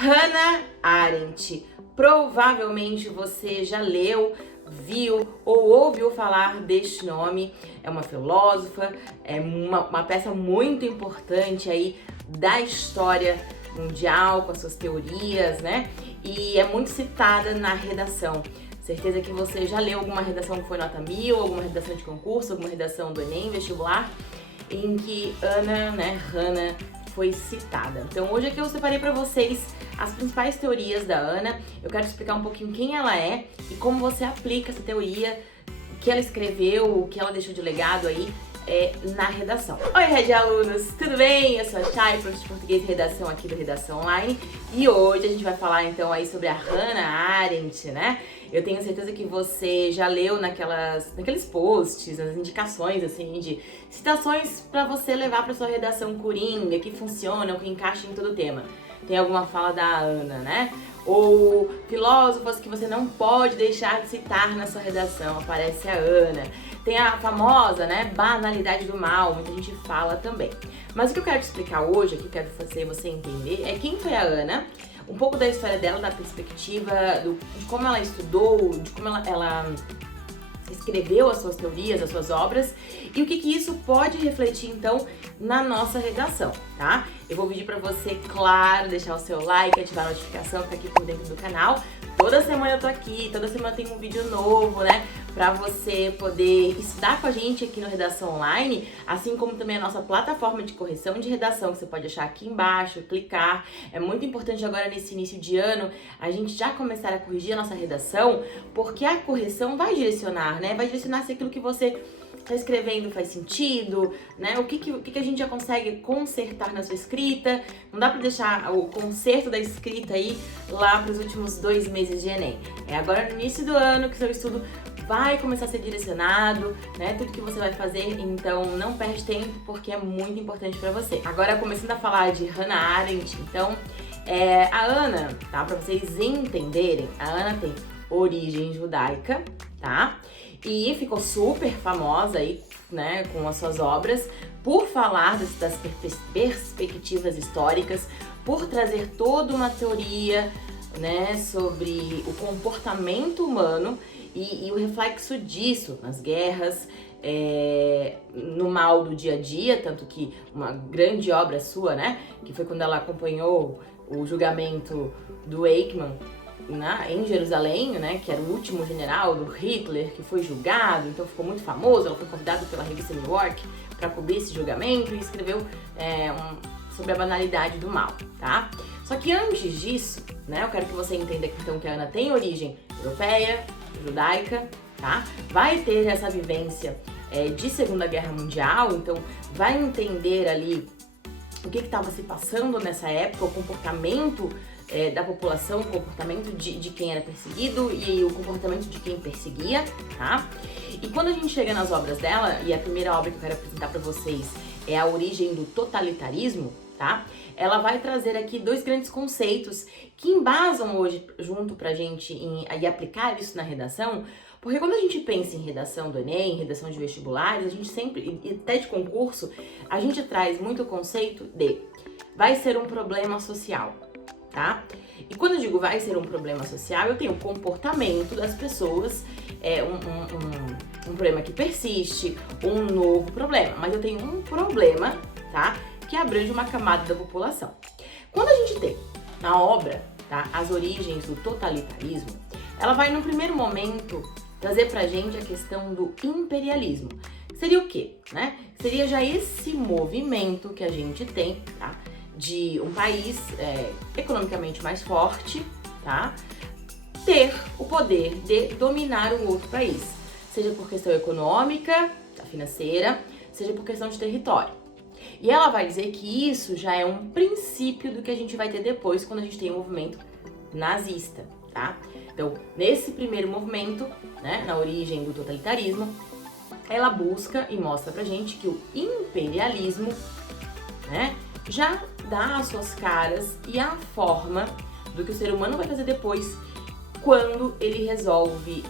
Hannah Arendt. Provavelmente você já leu, viu ou ouviu falar deste nome. É uma filósofa, é uma peça muito importante aí da história mundial, com as suas teorias, né? E é muito citada na redação. Certeza que você já leu alguma redação que foi nota 1000, alguma redação de concurso, alguma redação do Enem, vestibular, em que Hannah foi citada. Então hoje aqui eu separei para vocês as principais teorias da Hannah. Eu quero explicar um pouquinho quem ela é e como você aplica essa teoria, o que ela escreveu, o que ela deixou de legado aí na redação. Oi, Red Alunos, tudo bem? Eu sou a Chay, professora de português e redação aqui do Redação Online, e hoje a gente vai falar então aí sobre a Hannah Arendt, né? Eu tenho certeza que você já leu naqueles posts, nas indicações assim de citações para você levar para sua redação coringa, que funcionam, que encaixem em todo o tema. Tem alguma fala da Hannah, né? Ou filósofos que você não pode deixar de citar na sua redação, aparece a Hannah. Tem a famosa, né, banalidade do mal, muita gente fala também. Mas o que eu quero te explicar hoje, aqui quero fazer você entender, é quem foi a Hannah, um pouco da história dela, da perspectiva de como ela estudou, de como ela escreveu as suas teorias, as suas obras, e o que isso pode refletir então na nossa redação, tá? Eu vou pedir pra você, claro, deixar o seu like, ativar a notificação, ficar aqui por dentro do canal. Toda semana eu tô aqui, toda semana tem um vídeo novo, né? Pra você poder estudar com a gente aqui no Redação Online, assim como também a nossa plataforma de correção de redação, que você pode achar aqui embaixo, clicar. É muito importante agora nesse início de ano a gente já começar a corrigir a nossa redação, porque a correção vai direcionar, né? Vai direcionar se aquilo que você tá escrevendo faz sentido, né? O que a gente já consegue consertar na sua escrita. Não dá pra deixar o conserto da escrita aí lá pros últimos 2 meses de Enem. É agora no início do ano que seu estudo vai começar a ser direcionado, né? Tudo que você vai fazer, então não perde tempo, porque é muito importante pra você. Agora, começando a falar de Hannah Arendt, então, a Hannah, tá? Pra vocês entenderem, a Hannah tem origem judaica, tá? E ficou super famosa aí, né, com as suas obras, por falar das perspectivas históricas, por trazer toda uma teoria, né, sobre o comportamento humano e o reflexo disso nas guerras, no mal do dia a dia, tanto que uma grande obra sua, né, que foi quando ela acompanhou o julgamento do Eichmann, em Jerusalém, né, que era o último general do Hitler que foi julgado, então ficou muito famoso. Ela foi convidada pela revista New York para cobrir esse julgamento e escreveu sobre a banalidade do mal, tá? Só que antes disso, né, eu quero que você entenda então que a Hannah tem origem europeia, judaica, tá? Vai ter essa vivência de Segunda Guerra Mundial, então vai entender ali o que estava se passando nessa época, o comportamento da população, o comportamento de quem era perseguido e o comportamento de quem perseguia, tá? E quando a gente chega nas obras dela, e a primeira obra que eu quero apresentar para vocês é A Origem do Totalitarismo, tá? Ela vai trazer aqui 2 grandes conceitos que embasam hoje junto pra gente e aplicar isso na redação, porque quando a gente pensa em redação do Enem, redação de vestibulares, a gente sempre, e até de concurso, a gente traz muito o conceito de vai ser um problema social, tá? E quando eu digo vai ser um problema social, eu tenho o comportamento das pessoas, um problema que persiste, um novo problema, mas eu tenho um problema, tá? Que abrange uma camada da população. Quando a gente tem na obra, tá, As Origens do Totalitarismo, ela vai no primeiro momento trazer pra gente a questão do imperialismo. Seria o quê, né? Seria já esse movimento que a gente tem, tá? De um país economicamente mais forte, tá? Ter o poder de dominar um outro país, seja por questão econômica, financeira, seja por questão de território. E ela vai dizer que isso já é um princípio do que a gente vai ter depois quando a gente tem um movimento nazista, tá? Então, nesse primeiro movimento, né, na origem do totalitarismo, ela busca e mostra pra gente que o imperialismo, né, já dá as suas caras e a forma do que o ser humano vai fazer depois quando ele resolve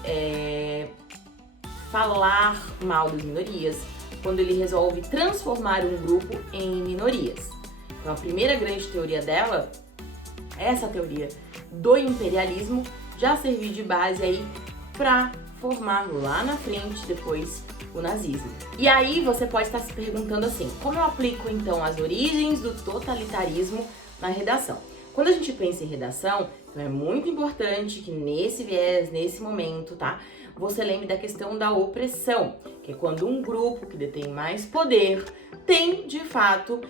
falar mal das minorias, quando ele resolve transformar um grupo em minorias. Então a primeira grande teoria dela essa teoria do imperialismo já serviu de base aí para formar lá na frente, depois, o nazismo. E aí você pode estar se perguntando assim, como eu aplico então as origens do totalitarismo na redação? Quando a gente pensa em redação, então é muito importante que nesse viés, nesse momento, tá, você lembre da questão da opressão, que é quando um grupo que detém mais poder tem, de fato,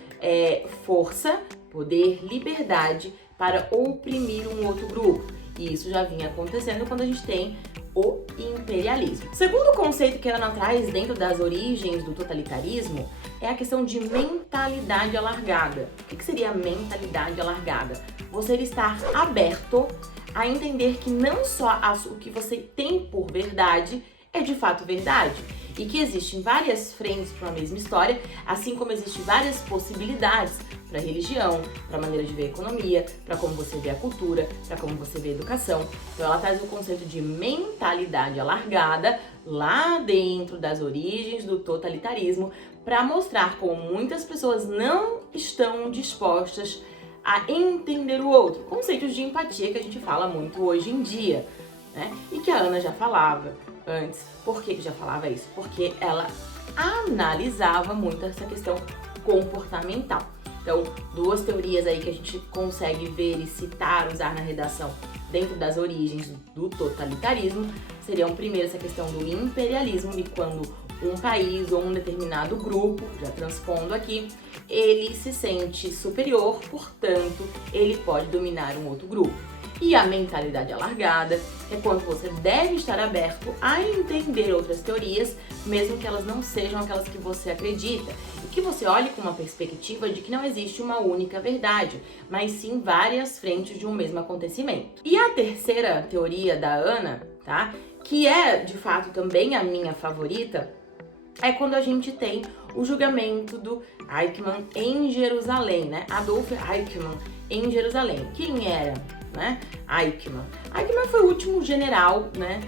força, poder, liberdade para oprimir um outro grupo. E isso já vinha acontecendo quando a gente tem o imperialismo. O segundo conceito que a Ana traz dentro das origens do totalitarismo é a questão de mentalidade alargada. O que seria a mentalidade alargada? Você estar aberto a entender que não só o que você tem por verdade é de fato verdade, e que existem várias frentes para uma mesma história, assim como existem várias possibilidades para a religião, para a maneira de ver a economia, para como você vê a cultura, para como você vê a educação. Então ela traz o conceito de mentalidade alargada lá dentro das origens do totalitarismo para mostrar como muitas pessoas não estão dispostas a entender o outro. Conceitos de empatia que a gente fala muito hoje em dia, né? E que a Ana já falava antes. Por que já falava isso? Porque ela analisava muito essa questão comportamental. Então, duas teorias aí que a gente consegue ver e citar, usar na redação dentro das origens do totalitarismo seriam, primeiro, essa questão do imperialismo, e quando um país ou um determinado grupo, já transpondo aqui, ele se sente superior, portanto, ele pode dominar um outro grupo. E a mentalidade alargada é quando você deve estar aberto a entender outras teorias, mesmo que elas não sejam aquelas que você acredita, e que você olhe com uma perspectiva de que não existe uma única verdade, mas sim várias frentes de um mesmo acontecimento. E a terceira teoria da Ana, tá, que é de fato também a minha favorita, é quando a gente tem o julgamento do Eichmann em Jerusalém, né? Adolf Eichmann em Jerusalém. Quem era, né? Eichmann. Eichmann foi o último general, né,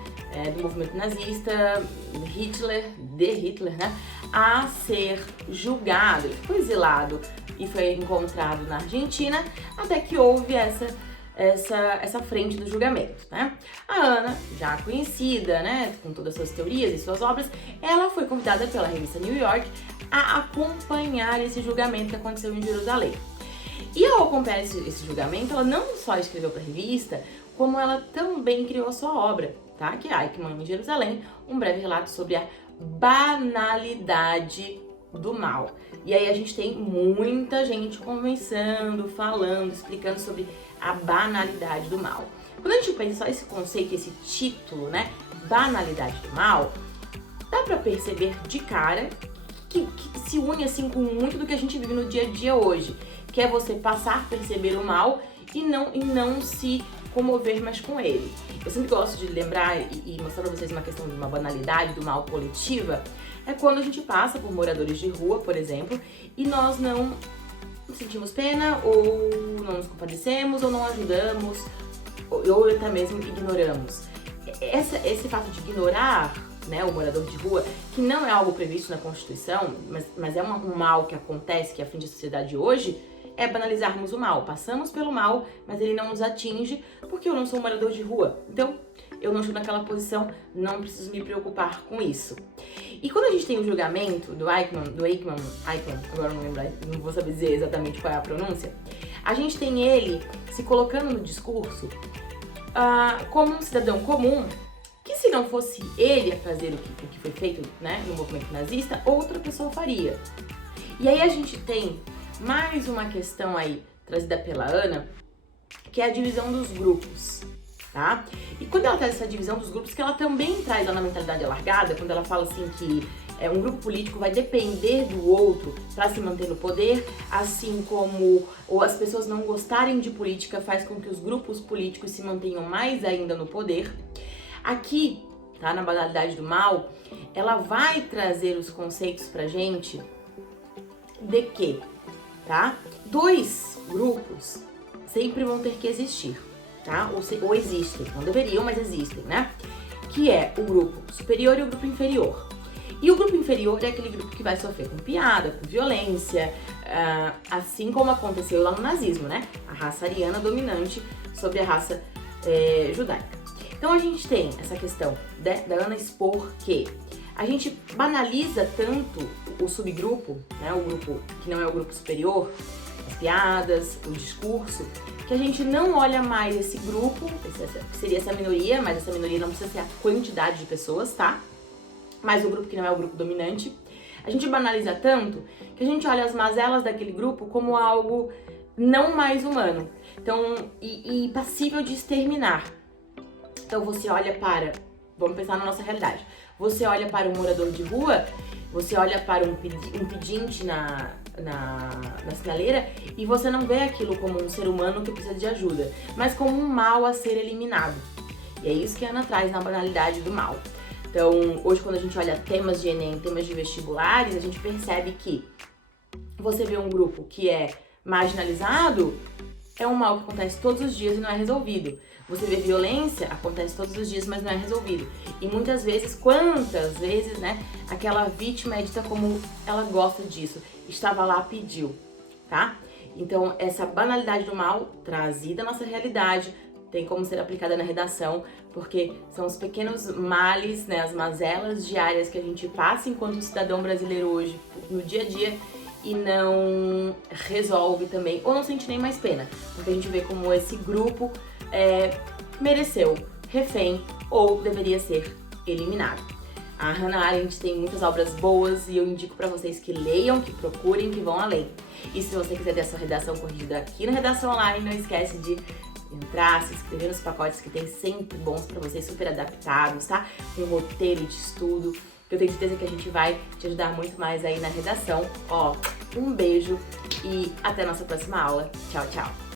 do movimento nazista, Hitler, né, a ser julgado. Ele foi exilado e foi encontrado na Argentina, até que houve essa frente do julgamento, né? A Ana, já conhecida, né, com todas as suas teorias e suas obras, ela foi convidada pela revista New York a acompanhar esse julgamento que aconteceu em Jerusalém. E ao acompanhar esse julgamento, ela não só escreveu para a revista, como ela também criou a sua obra, tá? Que é Eichmann em Jerusalém, um breve relato sobre a banalidade do mal. E aí a gente tem muita gente conversando, falando, explicando sobre a banalidade do mal. Quando a gente pensa só esse conceito, esse título, né, banalidade do mal, dá pra perceber de cara que se une assim com muito do que a gente vive no dia a dia hoje, que é você passar a perceber o mal e não se comover mais com ele. Eu sempre gosto de lembrar e mostrar pra vocês uma questão de uma banalidade do mal coletiva, é quando a gente passa por moradores de rua, por exemplo, e nós não sentimos pena, ou não nos compadecemos, ou não ajudamos, ou até mesmo ignoramos. Esse fato de ignorar, né, o morador de rua, que não é algo previsto na Constituição, mas é um mal que acontece, que aflige a sociedade hoje, é banalizarmos o mal. Passamos pelo mal, mas ele não nos atinge, porque eu não sou um morador de rua. Então, eu não estou naquela posição, não preciso me preocupar com isso. E quando a gente tem o julgamento do Eichmann, agora não vou saber dizer exatamente qual é a pronúncia, a gente tem ele se colocando no discurso como um cidadão comum, que se não fosse ele a fazer o que foi feito, né, no movimento nazista, outra pessoa faria. E aí a gente tem mais uma questão aí trazida pela Ana, que é a divisão dos grupos, tá? E quando ela traz essa divisão dos grupos, que ela também traz lá na mentalidade alargada, quando ela fala assim que um grupo político vai depender do outro para se manter no poder, assim como as pessoas não gostarem de política faz com que os grupos políticos se mantenham mais ainda no poder. Aqui, tá, na banalidade do mal, ela vai trazer os conceitos pra gente de que, tá, dois grupos sempre vão ter que existir, tá? Ou existem, não deveriam, mas existem, né? Que é o grupo superior e o grupo inferior. E o grupo inferior é aquele grupo que vai sofrer com piada, com violência, assim como aconteceu lá no nazismo, né? A raça ariana dominante sobre a raça judaica. Então a gente tem essa questão da Ana expor que a gente banaliza tanto o subgrupo, né? O grupo que não é o grupo superior, as piadas, o discurso, que a gente não olha mais esse grupo, que seria essa minoria, mas essa minoria não precisa ser a quantidade de pessoas, tá? Mas o grupo que não é o grupo dominante. A gente banaliza tanto que a gente olha as mazelas daquele grupo como algo não mais humano. Então, e passível de exterminar. Então você olha para, vamos pensar na nossa realidade. Você olha para um morador de rua, você olha para um pedinte na sinaleira e você não vê aquilo como um ser humano que precisa de ajuda, mas como um mal a ser eliminado. E é isso que a Ana traz na banalidade do mal. Então, hoje quando a gente olha temas de Enem, temas de vestibulares, a gente percebe que você vê um grupo que é marginalizado, é um mal que acontece todos os dias e não é resolvido. Você vê violência, acontece todos os dias, mas não é resolvido. E muitas vezes, quantas vezes, né, aquela vítima é dita como ela gosta disso, estava lá, pediu, tá? Então, essa banalidade do mal trazida à nossa realidade tem como ser aplicada na redação, porque são os pequenos males, né, as mazelas diárias que a gente passa enquanto cidadão brasileiro hoje, no dia a dia, e não resolve também, ou não sente nem mais pena, porque a gente vê como esse grupo mereceu refém ou deveria ser eliminado. A Hannah Arendt tem muitas obras boas e eu indico para vocês que leiam, que procurem, que vão além. E se você quiser ter a sua redação corrigida aqui na Redação Online, não esquece de entrar, se inscrever nos pacotes que tem sempre bons para vocês, super adaptados, tá? Um roteiro de estudo, que eu tenho certeza que a gente vai te ajudar muito mais aí na redação. Ó, um beijo e até a nossa próxima aula. Tchau, tchau!